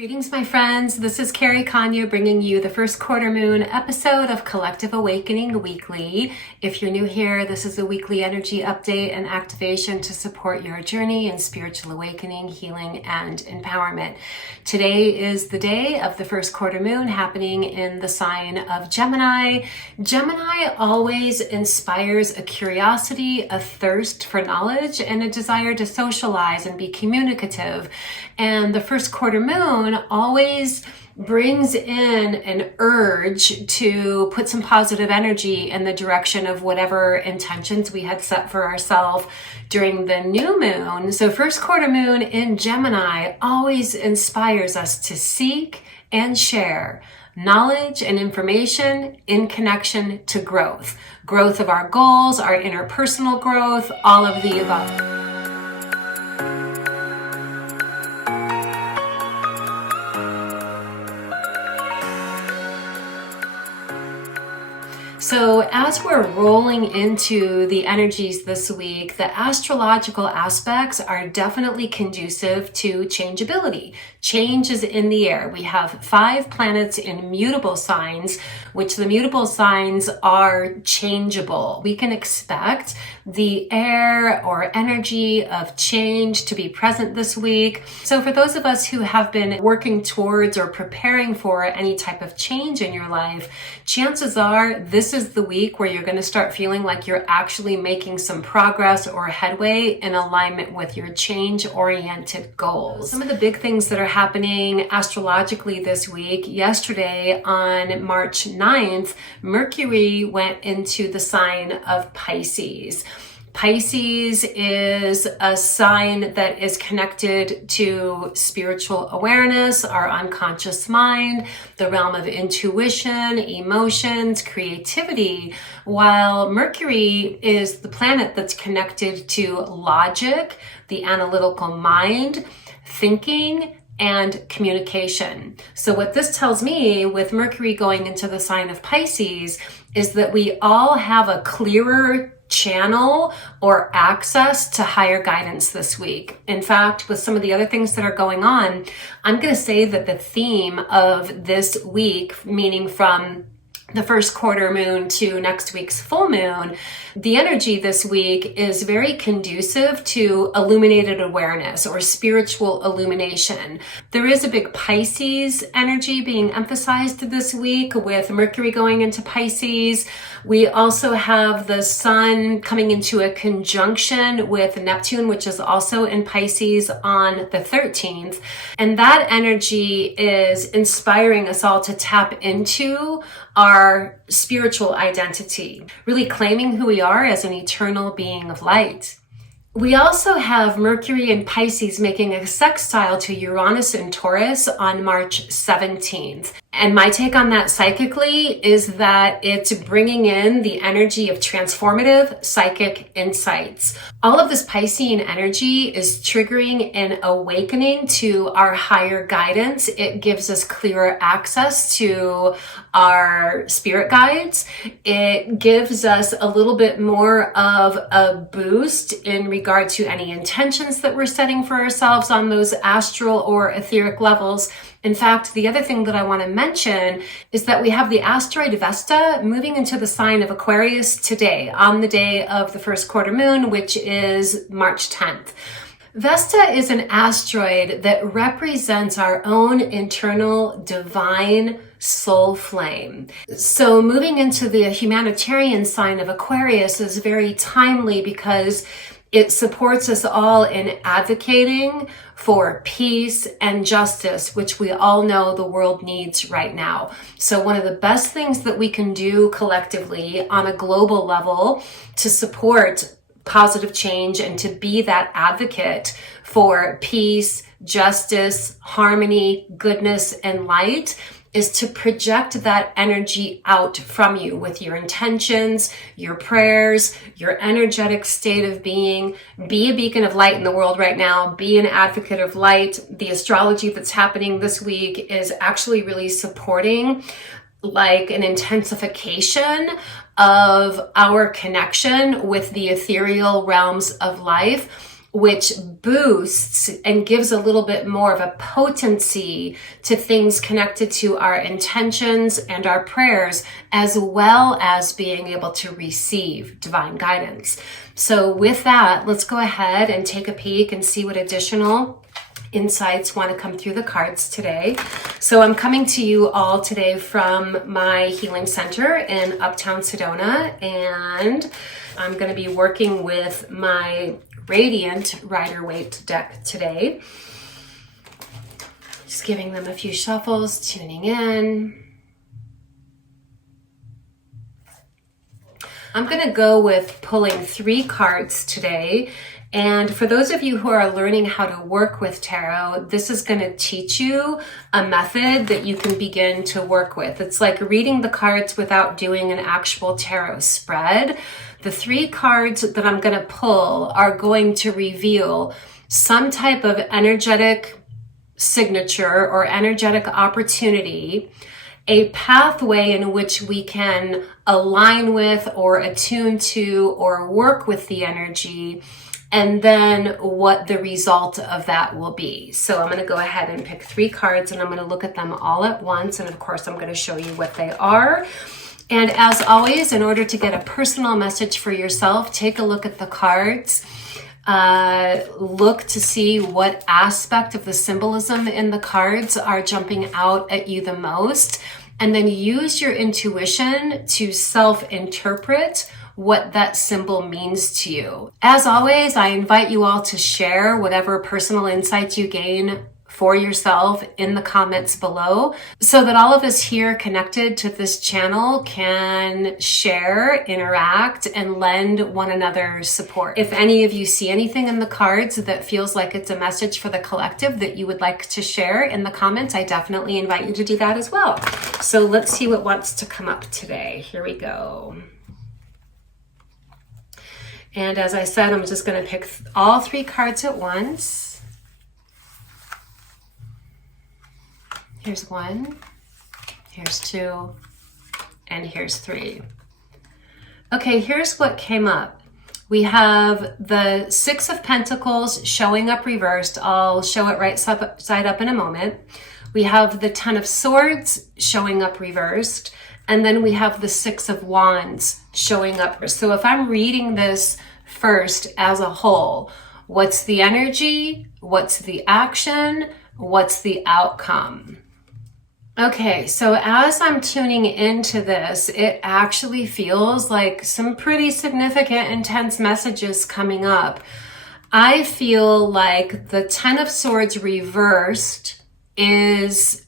Greetings, my friends. This is Carrie, Konyha, bringing you the first quarter moon episode of Collective Awakening Weekly. If you're new here, this is a weekly energy update and activation to support your journey in spiritual awakening, healing, and empowerment. Today is the day of the first quarter moon happening in the sign of Gemini. Gemini always inspires a curiosity, a thirst for knowledge, and a desire to socialize and be communicative. And the first quarter moon always brings in an urge to put some positive energy in the direction of whatever intentions we had set for ourselves during the new moon. So first quarter moon in Gemini always inspires us to seek and share knowledge and information in connection to growth. Growth of our goals, our interpersonal growth, all of the above. So as we're rolling into the energies this week, the astrological aspects are definitely conducive to changeability. Change is in the air. We have 5 planets in mutable signs, which the mutable signs are changeable. We can expect the air or energy of change to be present this week. So for those of us who have been working towards or preparing for any type of change in your life, chances are this is the week where you're going to start feeling like you're actually making some progress or headway in alignment with your change-oriented goals. Some of the big things that are happening astrologically this week: yesterday on March 9th, Mercury went into the sign of Pisces. Pisces is a sign that is connected to spiritual awareness, our unconscious mind, the realm of intuition, emotions, creativity, while Mercury is the planet that's connected to logic, the analytical mind, thinking, and communication. So what this tells me with Mercury going into the sign of Pisces is that we all have a clearer channel or access to higher guidance this week. In fact, with some of the other things that are going on, I'm going to say that the theme of this week, meaning from the first quarter moon to next week's full moon, the energy this week is very conducive to illuminated awareness or spiritual illumination. There is a big Pisces energy being emphasized this week with Mercury going into Pisces. We also have the sun coming into a conjunction with Neptune, which is also in Pisces on the 13th. And that energy is inspiring us all to tap into our spiritual identity, really claiming who we are as an eternal being of light. We also have Mercury in Pisces making a sextile to Uranus and Taurus on March 17th. And my take on that psychically is that it's bringing in the energy of transformative psychic insights. All of this Piscean energy is triggering an awakening to our higher guidance. It gives us clearer access to our spirit guides. It gives us a little bit more of a boost in regard to any intentions that we're setting for ourselves on those astral or etheric levels. In fact, the other thing that I want to mention is that we have the asteroid Vesta moving into the sign of Aquarius today, on the day of the first quarter moon, which is March 10th. Vesta is an asteroid that represents our own internal divine soul flame. So moving into the humanitarian sign of Aquarius is very timely because it supports us all in advocating for peace and justice, which we all know the world needs right now. So one of the best things that we can do collectively on a global level to support positive change and to be that advocate for peace, justice, harmony, goodness, and light is to project that energy out from you with your intentions, your prayers, your energetic state of being. Be a beacon of light in the world right now. Be an advocate of light. The astrology that's happening this week is actually really supporting like an intensification of our connection with the ethereal realms of life. which boosts and gives a little bit more of a potency to things connected to our intentions and our prayers, as well as being able to receive divine guidance. So with that, let's go ahead and take a peek and see what additional insights want to come through the cards today. So I'm coming to you all today from my healing center in Uptown Sedona, and I'm going to be working with my Radiant Rider-Waite deck today. Just giving them a few shuffles, tuning in. I'm going to go with pulling 3 cards today. And for those of you who are learning how to work with tarot, this is going to teach you a method that you can begin to work with. It's like reading the cards without doing an actual tarot spread. The 3 cards that I'm going to pull are going to reveal some type of energetic signature or energetic opportunity, a pathway in which we can align with or attune to or work with the energy, and then what the result of that will be. So I'm going to go ahead and pick 3 cards, and I'm going to look at them all at once. And of course, I'm going to show you what they are. And as always, in order to get a personal message for yourself, take a look at the cards. Look to see what aspect of the symbolism in the cards are jumping out at you the most. And then use your intuition to self-interpret what that symbol means to you. As always, I invite you all to share whatever personal insights you gain for yourself in the comments below, so that all of us here connected to this channel can share, interact, and lend one another support. If any of you see anything in the cards that feels like it's a message for the collective that you would like to share in the comments, I definitely invite you to do that as well. So let's see what wants to come up today. Here we go. And as I said, I'm just going to pick all 3 cards at once. Here's 1, here's 2, and here's 3. Okay, here's what came up. We have the 6 of Pentacles showing up reversed. I'll show it right side up in a moment. We have the 10 of Swords showing up reversed. And then we have the 6 of Wands showing up. So if I'm reading this first as a whole, what's the energy? What's the action? What's the outcome? Okay, so as I'm tuning into this, it actually feels like some pretty significant, intense messages coming up. I feel like the 10 of Swords reversed is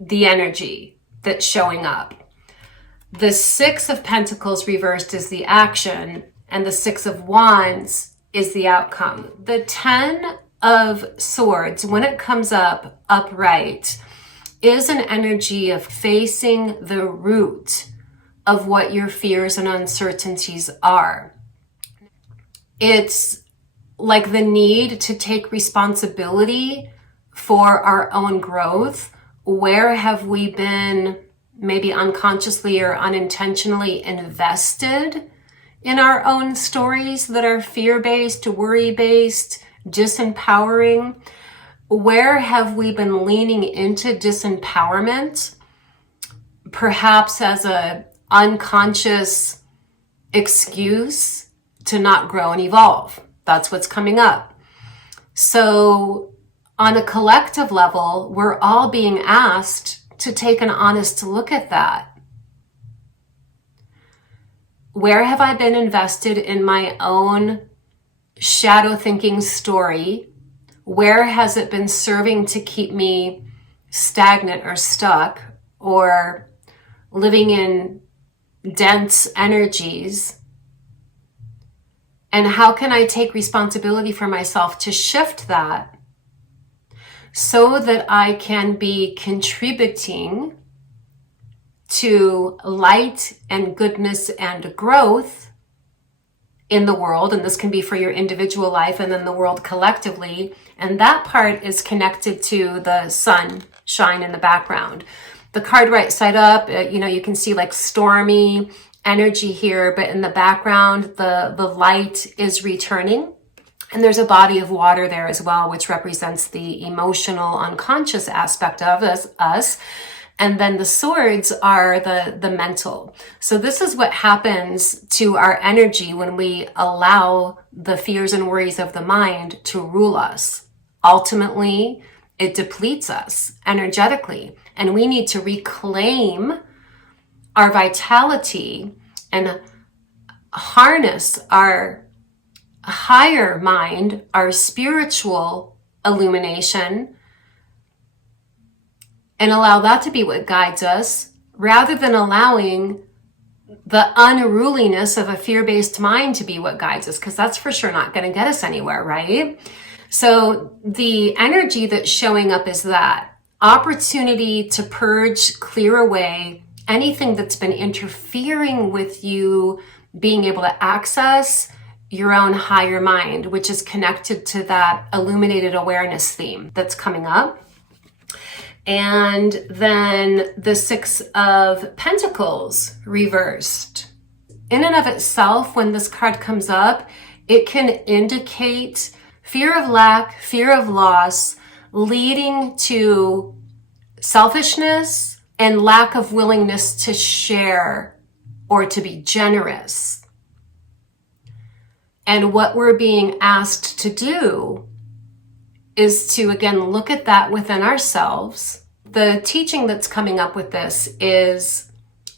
the energy that's showing up. The 6 of Pentacles reversed is the action, and the 6 of Wands is the outcome. The 10 of Swords, when it comes up upright, is an energy of facing the root of what your fears and uncertainties are. It's like the need to take responsibility for our own growth. Where have we been maybe unconsciously or unintentionally invested in our own stories that are fear-based, worry-based, disempowering? Where have we been leaning into disempowerment, perhaps as an unconscious excuse to not grow and evolve? That's what's coming up. So on a collective level, we're all being asked to take an honest look at that. Where have I been invested in my own shadow thinking story? Where has it been serving to keep me stagnant or stuck or living in dense energies? And how can I take responsibility for myself to shift that so that I can be contributing to light and goodness and growth in the world? And this can be for your individual life and then the world collectively. And that part is connected to the sun shine in the background. The card right side up, you can see like stormy energy here, but in the background, the light is returning. And there's a body of water there as well, which represents the emotional, unconscious aspect of us. And then the swords are the mental. So this is what happens to our energy when we allow the fears and worries of the mind to rule us. Ultimately, it depletes us energetically. And we need to reclaim our vitality and harness our higher mind, our spiritual illumination, and allow that to be what guides us, rather than allowing the unruliness of a fear-based mind to be what guides us, because that's for sure not going to get us anywhere, right? So the energy that's showing up is that opportunity to purge, clear away anything that's been interfering with you being able to access your own higher mind, which is connected to that illuminated awareness theme that's coming up. And then the Six of Pentacles reversed. In and of itself, when this card comes up, it can indicate fear of lack, fear of loss, leading to selfishness and lack of willingness to share or to be generous. And what we're being asked to do is to, again, look at that within ourselves. The teaching that's coming up with this is,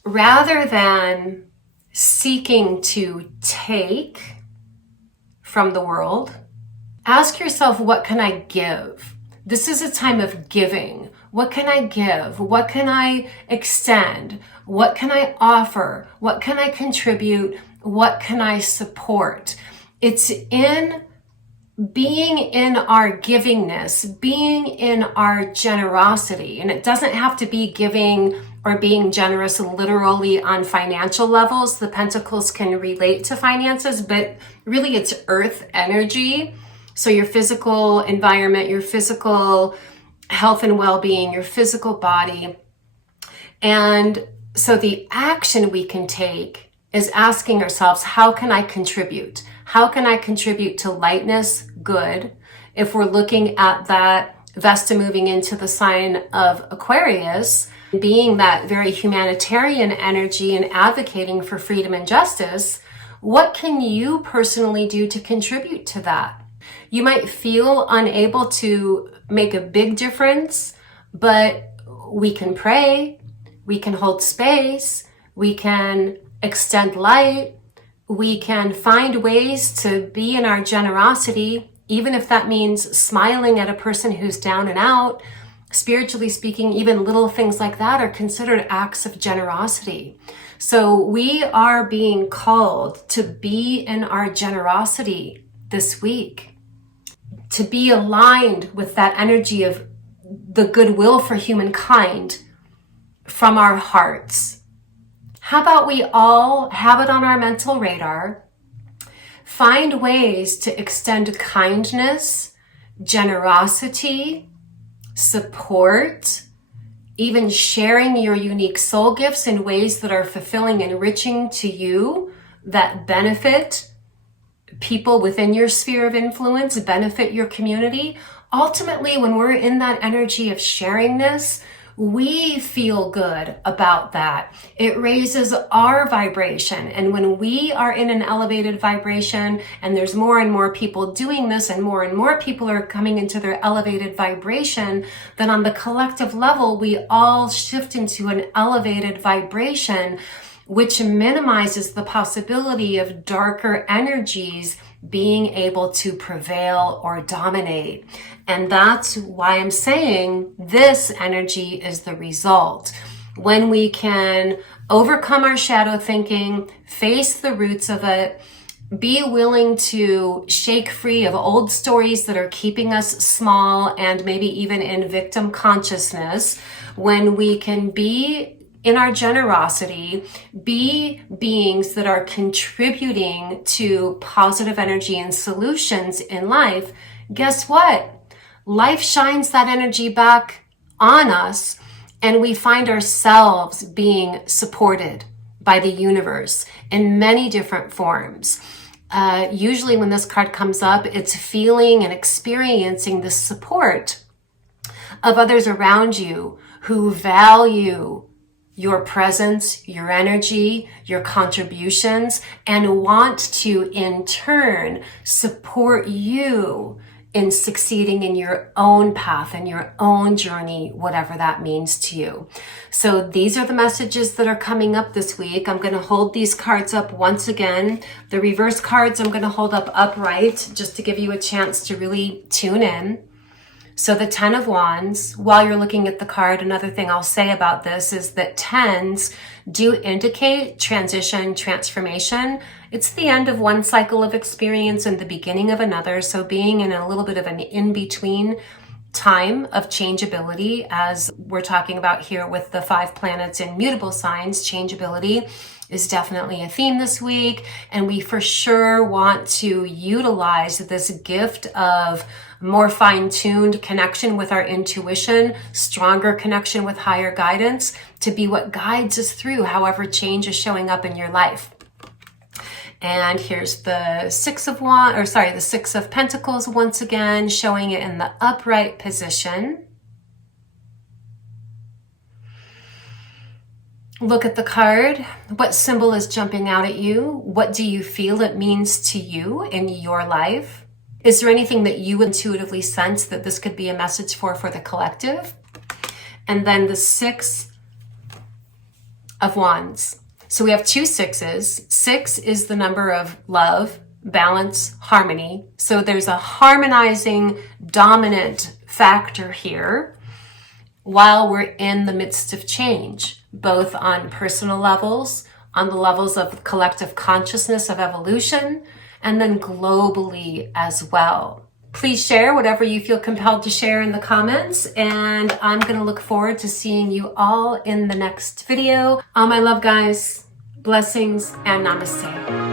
rather than seeking to take from the world, ask yourself, what can I give? This is a time of giving. What can I give? What can I extend? What can I offer? What can I contribute? What can I support? It's in being in our givingness, being in our generosity. And it doesn't have to be giving or being generous literally on financial levels. The pentacles can relate to finances, but really it's earth energy. So your physical environment, your physical health and well-being, your physical body. And so the action we can take is asking ourselves, how can I contribute? How can I contribute to lightness, good? If we're looking at that Vesta moving into the sign of Aquarius, being that very humanitarian energy and advocating for freedom and justice, what can you personally do to contribute to that? You might feel unable to make a big difference, but we can pray, we can hold space, we can extend light, we can find ways to be in our generosity, even if that means smiling at a person who's down and out. Spiritually speaking, even little things like that are considered acts of generosity. So we are being called to be in our generosity this week, to be aligned with that energy of the goodwill for humankind from our hearts. How about we all have it on our mental radar, find ways to extend kindness, generosity, support, even sharing your unique soul gifts in ways that are fulfilling and enriching to you, that benefit people within your sphere of influence, benefit your community. Ultimately, when we're in that energy of sharingness, we feel good about that. It raises our vibration. And when we are in an elevated vibration, and there's more and more people doing this, and more people are coming into their elevated vibration, then on the collective level, we all shift into an elevated vibration, which minimizes the possibility of darker energies being able to prevail or dominate. And that's why I'm saying this energy is the result. When we can overcome our shadow thinking, face the roots of it, be willing to shake free of old stories that are keeping us small and maybe even in victim consciousness, when we can be in our generosity, be beings that are contributing to positive energy and solutions in life, guess what? Life shines that energy back on us, and we find ourselves being supported by the universe in many different forms. Usually when this card comes up, it's feeling and experiencing the support of others around you who value your presence, your energy, your contributions, and want to in turn support you in succeeding in your own path and your own journey, whatever that means to you. So these are the messages that are coming up this week. I'm going to hold these cards up once again. The reverse cards I'm going to hold up upright just to give you a chance to really tune in. So the 10 of Wands, while you're looking at the card, another thing I'll say about this is that 10s do indicate transition, transformation. It's the end of one cycle of experience and the beginning of another. So being in a little bit of an in-between time of changeability, as we're talking about here with the 5 planets in mutable signs, changeability is definitely a theme this week. And we for sure want to utilize this gift of more fine-tuned connection with our intuition, stronger connection with higher guidance to be what guides us through however change is showing up in your life. And here's the the 6 of Pentacles once again, showing it in the upright position. Look at the card. What symbol is jumping out at you? What do you feel it means to you in your life? Is there anything that you intuitively sense that this could be a message for the collective? And then the 6 of Wands. So we have 2 6s. 6 is the number of love, balance, harmony. So there's a harmonizing, dominant factor here while we're in the midst of change, both on personal levels, on the levels of collective consciousness of evolution, and then globally as well. Please share whatever you feel compelled to share in the comments, and I'm going to look forward to seeing you all in the next video. All my love, guys, blessings and namaste.